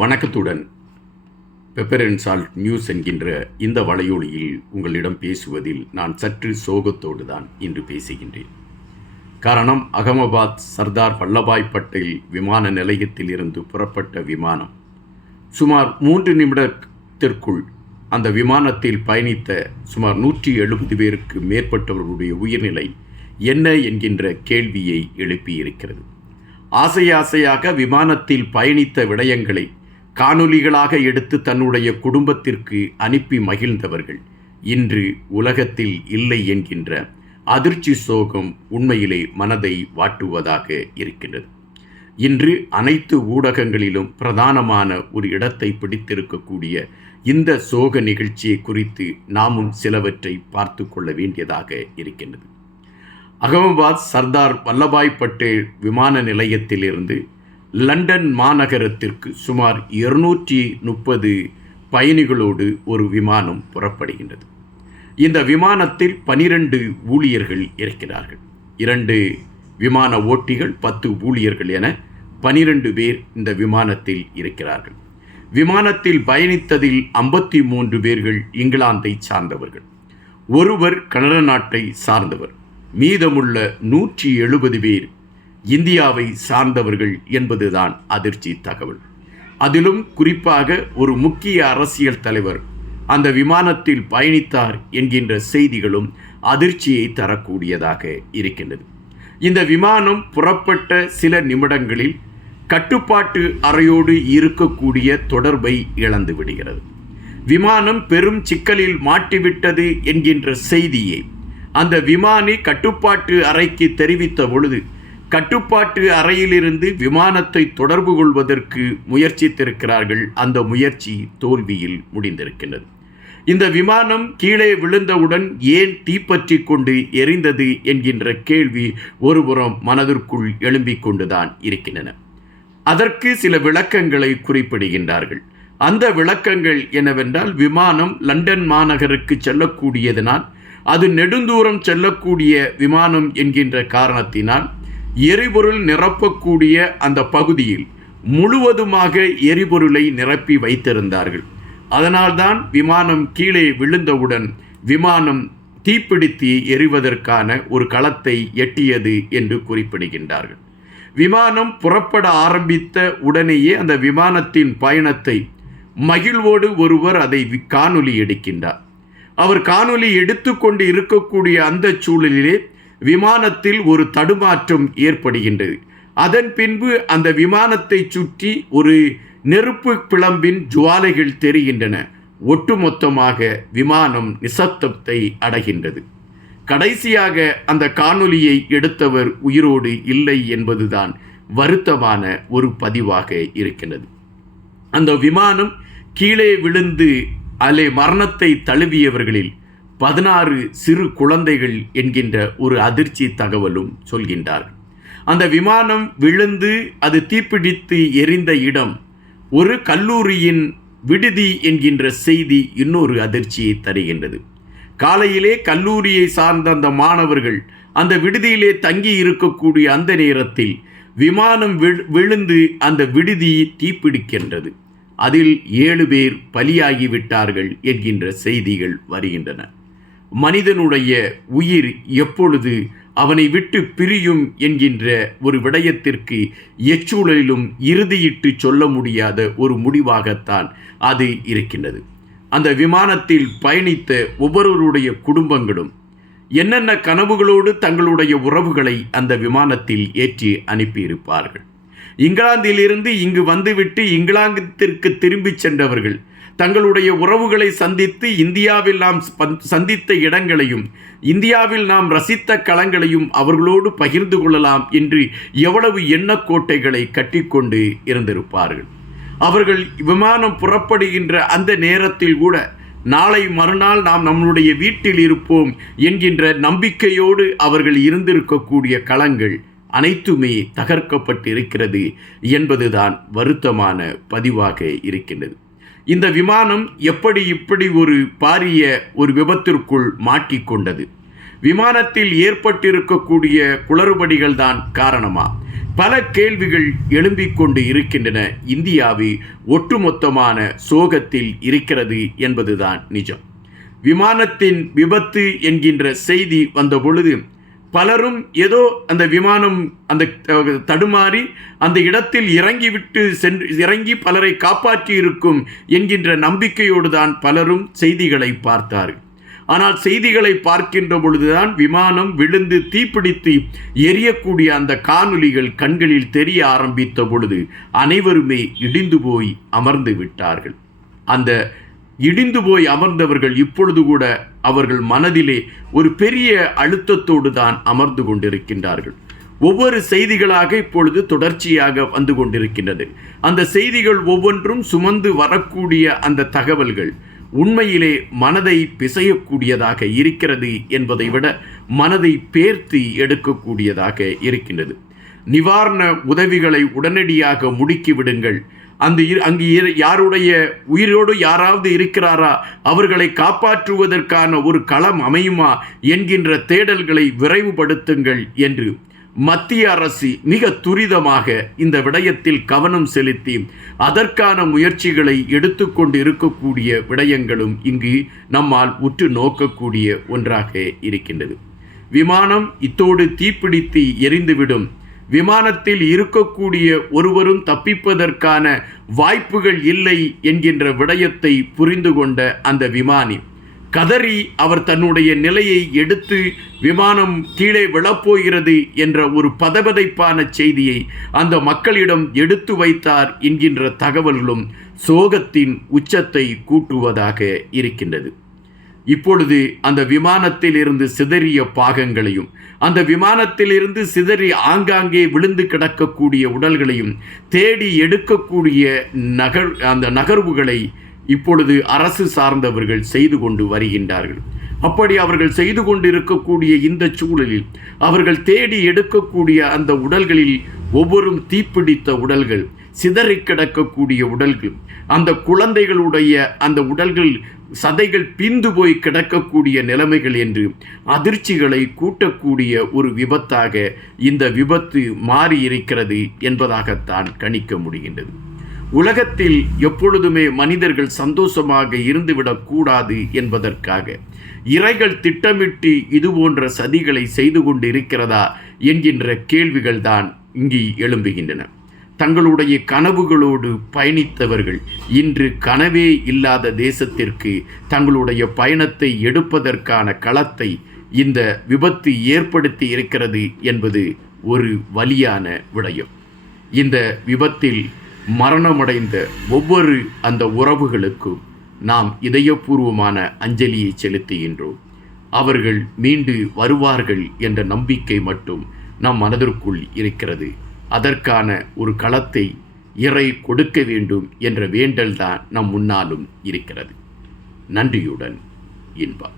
வணக்கத்துடன் pepper and salt news என்கின்ற இந்த வலையொலியில் உங்களிடம் பேசுவதில் நான் சற்று சோகத்தோடு தான் இன்று பேசுகின்றேன். காரணம், அகமதாபாத் சர்தார் வல்லபாய் பட்டேல் விமான நிலையத்தில் இருந்து புறப்பட்ட விமானம் சுமார் 3 நிமிடத்திற்குள் அந்த விமானத்தில் பயணித்த சுமார் 170 பேருக்கு மேற்பட்டவர்களுடைய உயிர்நிலை என்ன என்கின்ற கேள்வியை எழுப்பியிருக்கிறது. ஆசையாக விமானத்தில் பயணித்த விடயங்களை காணொலிகளாக எடுத்து தன்னுடைய குடும்பத்திற்கு அனுப்பி மகிழ்ந்தவர்கள் இன்று உலகத்தில் இல்லை என்கின்ற அதிர்ச்சி சோகம் உண்மையிலே மனதை வாட்டுவதாக இருக்கின்றது. இன்று அனைத்து ஊடகங்களிலும் பிரதானமான ஒரு இடத்தை பிடித்திருக்கக்கூடிய இந்த சோக நிகழ்ச்சியை குறித்து நாமும் சிலவற்றை பார்த்து கொள்ள வேண்டியதாக இருக்கின்றது. அகமதாபாத் சர்தார் வல்லபாய் பட்டேல் விமான நிலையத்திலிருந்து லண்டன் மாநகரத்திற்கு சுமார் 230 பயணிகளோடு ஒரு விமானம் புறப்படுகின்றது. இந்த விமானத்தில் 12 ஊழியர்கள் இருக்கிறார்கள். 2 விமான ஓட்டிகள், 10 ஊழியர்கள் என 12 பேர் இந்த விமானத்தில் இருக்கிறார்கள். விமானத்தில் பயணித்ததில் 53 பேர்கள் இங்கிலாந்தை சார்ந்தவர்கள், ஒருவர் கனடா நாட்டை சார்ந்தவர். மீதமுள்ள 170 பேர் இந்தியாவை சார்ந்தவர்கள் என்பதுதான் அதிர்ச்சி தகவல். அதிலும் குறிப்பாக ஒரு முக்கிய அரசியல் தலைவர் அந்த விமானத்தில் பயணித்தார் என்கின்ற செய்திகளும் அதிர்ச்சியை தரக்கூடியதாக இருக்கின்றது. இந்த விமானம் புறப்பட்ட சில நிமிடங்களில் கட்டுப்பாட்டு அறையோடு இருக்கக்கூடிய தொடர்பை இழந்து விடுகிறது. விமானம் பெரும் சிக்கலில் மாட்டிவிட்டது என்கின்ற செய்தியை அந்த விமானி கட்டுப்பாட்டு அறைக்கு தெரிவித்த பொழுது கட்டுப்பாட்டு அறையிலிருந்து விமானத்தை தொடர்பு கொள்வதற்கு முயற்சித்திருக்கிறார்கள். அந்த முயற்சி தோல்வியில் முடிந்திருக்கின்றது. இந்த விமானம் கீழே விழுந்தவுடன் ஏன் தீப்பற்றி கொண்டு எரிந்தது என்கின்ற கேள்வி ஒருபுறம் மனதிற்குள் எழும்பிக் கொண்டுதான் இருக்கின்றன. அதற்கு சில விளக்கங்களை குறிப்பிடுகின்றார்கள். அந்த விளக்கங்கள் என்னவென்றால், விமானம் லண்டன் மாநகருக்கு செல்லக்கூடியதனால், அது நெடுந்தூரம் செல்லக்கூடிய விமானம் என்கின்ற காரணத்தினால் எரிபொருள் நிரப்பக்கூடிய அந்த பகுதியில் முழுவதுமாக எரிபொருளை நிரப்பி வைத்திருந்தார்கள். அதனால்தான் விமானம் கீழே விழுந்தவுடன் விமானம் தீப்பிடித்து எரிவதற்கான ஒரு களத்தை எட்டியது என்று குறிப்பிடுகின்றார்கள். விமானம் புறப்பட ஆரம்பித்த உடனேயே அந்த விமானத்தின் பயணத்தை மகிழ்வோடு ஒருவர் அதை காணொலி எடுக்கின்றார். அவர் காணொலி எடுத்துக்கொண்டு இருக்கக்கூடிய அந்த சூழலிலே விமானத்தில் ஒரு தடுமாற்றம் ஏற்படுகின்றது. அதன் பின்பு அந்த விமானத்தை சுற்றி ஒரு நெருப்பு பிளம்பின் ஜுவாலைகள் தெரிகின்றன. ஒட்டுமொத்தமாக விமானம் நிசப்தத்தை அடைகின்றது. கடைசியாக அந்த காணொலியை எடுத்தவர் உயிரோடு இல்லை என்பதுதான் வருத்தமான ஒரு பதிவாக இருக்கின்றது. அந்த விமானம் கீழே விழுந்து அதிலே மரணத்தை தழுவியவர்களில் 16 சிறு குழந்தைகள் என்கின்ற ஒரு அதிர்ச்சி தகவலும் சொல்கின்றார்கள். அந்த விமானம் விழுந்து அது தீப்பிடித்து எரிந்த இடம் ஒரு கல்லூரியின் விடுதி என்கின்ற செய்தி இன்னொரு அதிர்ச்சியை தருகின்றது. காலையிலே கல்லூரியை சார்ந்த அந்த மாணவர்கள் அந்த விடுதியிலே தங்கி இருக்கக்கூடிய அந்த நேரத்தில் விமானம் விழுந்து அந்த விடுதி தீப்பிடிக்கின்றது. அதில் 7 பேர் பலியாகிவிட்டார்கள் என்கின்ற செய்திகள் வருகின்றன. மனிதனுடைய உயிர் எப்பொழுது அவனை விட்டு பிரியும் என்கின்ற ஒரு விடயத்திற்கு எச்சூழலிலும் இறுதியிட்டு சொல்ல முடியாத ஒரு முடிவாகத்தான் அது இருக்கின்றது. அந்த விமானத்தில் பயணித்த ஒவ்வொருவருடைய குடும்பங்களும் என்னென்ன கனவுகளோடு தங்களுடைய உறவுகளை அந்த விமானத்தில் ஏற்றி அனுப்பியிருப்பார்கள். இங்கிலாந்திலிருந்து இங்கு வந்துவிட்டு இங்கிலாந்திற்கு திரும்பி சென்றவர்கள் தங்களுடைய உறவுகளை சந்தித்து இந்தியாவில் நாம் சந்தித்த இடங்களையும் இந்தியாவில் நாம் ரசித்த களங்களையும் அவர்களோடு பகிர்ந்து கொள்ளலாம் என்று எவ்வளவு எண்ணக்கோட்டைகளை கட்டிக்கொண்டு இருந்திருப்பார்கள். அவர்கள் விமானம் புறப்படுகின்ற அந்த நேரத்தில் கூட நாளை மறுநாள் நாம் நம்முடைய வீட்டில் இருப்போம் என்கின்ற நம்பிக்கையோடு அவர்கள் இருந்திருக்கக்கூடிய களங்கள் அனைத்துமே தகர்க்கப்பட்டு இருக்கிறது என்பதுதான் வருத்தமான பதிவாக இருக்கின்றது. இந்த விமானம் இப்படி ஒரு பாரிய ஒரு விபத்திற்குள் மாட்டிக்கொண்டது? விமானத்தில் ஏற்பட்டிருக்கக்கூடிய குளறுபடிகள் தான் காரணமா? பல கேள்விகள் எழும்பிக் கொண்டு இருக்கின்றன. இந்தியாவை ஒட்டுமொத்தமான சோகத்தில் இருக்கிறது என்பதுதான் நிஜம். விமானத்தின் விபத்து என்கின்ற செய்தி வந்த பொழுது பலரும் ஏதோ அந்த விமானம் அந்த தடுமாறி அந்த இடத்தில் இறங்கி பலரை காப்பாற்றி இருக்கும் என்கின்ற நம்பிக்கையோடு தான் பலரும் செய்திகளை பார்த்தார்கள். ஆனால் செய்திகளை பார்க்கின்ற பொழுதுதான் விமானம் விழுந்து தீப்பிடித்து எரியக்கூடிய அந்த காணொளிகள் கண்களில் தெரிய ஆரம்பித்த பொழுது அனைவருமே இடிந்து போய் அமர்ந்து விட்டார்கள். அந்த இடிந்து போய் அமர்ந்தவர்கள் இப்பொழுது கூட அவர்கள் மனதிலே ஒரு பெரிய அழுத்தத்தோடு தான் அமர்ந்து கொண்டிருக்கின்றார்கள். ஒவ்வொரு செய்திகளாக இப்பொழுது தொடர்ச்சியாக வந்து கொண்டிருக்கின்றது. அந்த செய்திகள் ஒவ்வொன்றும் சுமந்து வரக்கூடிய அந்த தகவல்கள் உண்மையிலே மனதை பிசையக்கூடியதாக இருக்கிறது என்பதை விட மனதை பேர்த்து எடுக்கக்கூடியதாக இருக்கின்றது. நிவாரண உதவிகளை உடனடியாக முடுக்கிவிடுங்கள். அங்கு யாருடைய உயிரோடு யாராவது இருக்கிறாரா, அவர்களை காப்பாற்றுவதற்கான ஒரு களம் அமையுமா என்கின்ற தேடல்களை விரைவுபடுத்துங்கள் என்று மத்திய அரசு மிக துரிதமாக இந்த விடயத்தில் கவனம் செலுத்தி அதற்கான முயற்சிகளை எடுத்துக்கொண்டு இருக்கக்கூடிய விடயங்களும் இங்கு நம்மால் உற்று நோக்கக்கூடிய ஒன்றாக இருக்கின்றது. விமானம் இத்தோடு தீப்பிடித்து எரிந்துவிடும். விமானத்தில் இருக்கக்கூடிய ஒருவரும் தப்பிப்பதற்கான வாய்ப்புகள் இல்லை என்கின்ற விடயத்தை புரிந்து கொண்ட அந்த விமானி கதறி அவர் தன்னுடைய நிலையை எடுத்து விமானம் கீழே விழப்போகிறது என்ற ஒரு பதபதைப்பான செய்தியை அந்த மக்களிடம் எடுத்து வைத்தார் என்கின்ற தகவல்களும் சோகத்தின் உச்சத்தை கூட்டுவதாக இருக்கின்றது. இப்பொழுது அந்த விமானத்தில் இருந்து சிதறிய பாகங்களையும் அந்த விமானத்திலிருந்து சிதறி ஆங்காங்கே விழுந்து கிடக்கக்கூடிய உடல்களையும் தேடி எடுக்கக்கூடிய அந்த நகர்வுகளை இப்பொழுது அரசு சார்ந்தவர்கள் செய்து கொண்டு வருகின்றார்கள். அப்படி அவர்கள் செய்து கொண்டு இருக்கக்கூடிய இந்த சூழலில் அவர்கள் தேடி எடுக்கக்கூடிய அந்த உடல்களில் ஒவ்வொரு தீப்பிடித்த உடல்கள், சிதறி கிடக்கக்கூடிய உடல்கள், அந்த குழந்தைகளுடைய அந்த உடல்கள் சதைகள் பிந்து போய் கிடக்கக்கூடிய நிலைமைகள் என்று அதிர்ச்சிகளை கூட்டக்கூடிய ஒரு விபத்தாக இந்த விபத்து மாறியிருக்கிறது என்பதாகத்தான் கணிக்க முடிகின்றது. உலகத்தில் எப்பொழுதுமே மனிதர்கள் சந்தோஷமாக இருந்துவிடக்கூடாது என்பதற்காக இறைகள் திட்டமிட்டு இதுபோன்ற சதிகளை செய்து கொண்டு இருக்கிறதா என்கின்ற கேள்விகள் தான் இங்கு எழும்புகின்றன. தங்களுடைய கனவுகளோடு பயணித்தவர்கள் இன்று கனவே இல்லாத தேசத்திற்கு தங்களுடைய பயணத்தை எடுப்பதற்கான களத்தை இந்த விபத்து ஏற்படுத்தி இருக்கிறது என்பது ஒரு வலியான விடயம். இந்த விபத்தில் மரணமடைந்த ஒவ்வொரு அந்த உறவுகளுக்கும் நாம் இதயபூர்வமான அஞ்சலியை செலுத்துகின்றோம். அவர்கள் மீண்டு வருவார்கள் என்ற நம்பிக்கை மட்டும் நம் மனதிற்குள் இருக்கிறது. அதற்கான ஒரு களத்தை இறை கொடுக்க வேண்டும் என்ற வேண்டல்தான் நம் முன்னாலும் இருக்கிறது. நன்றியுடன் இன்பா.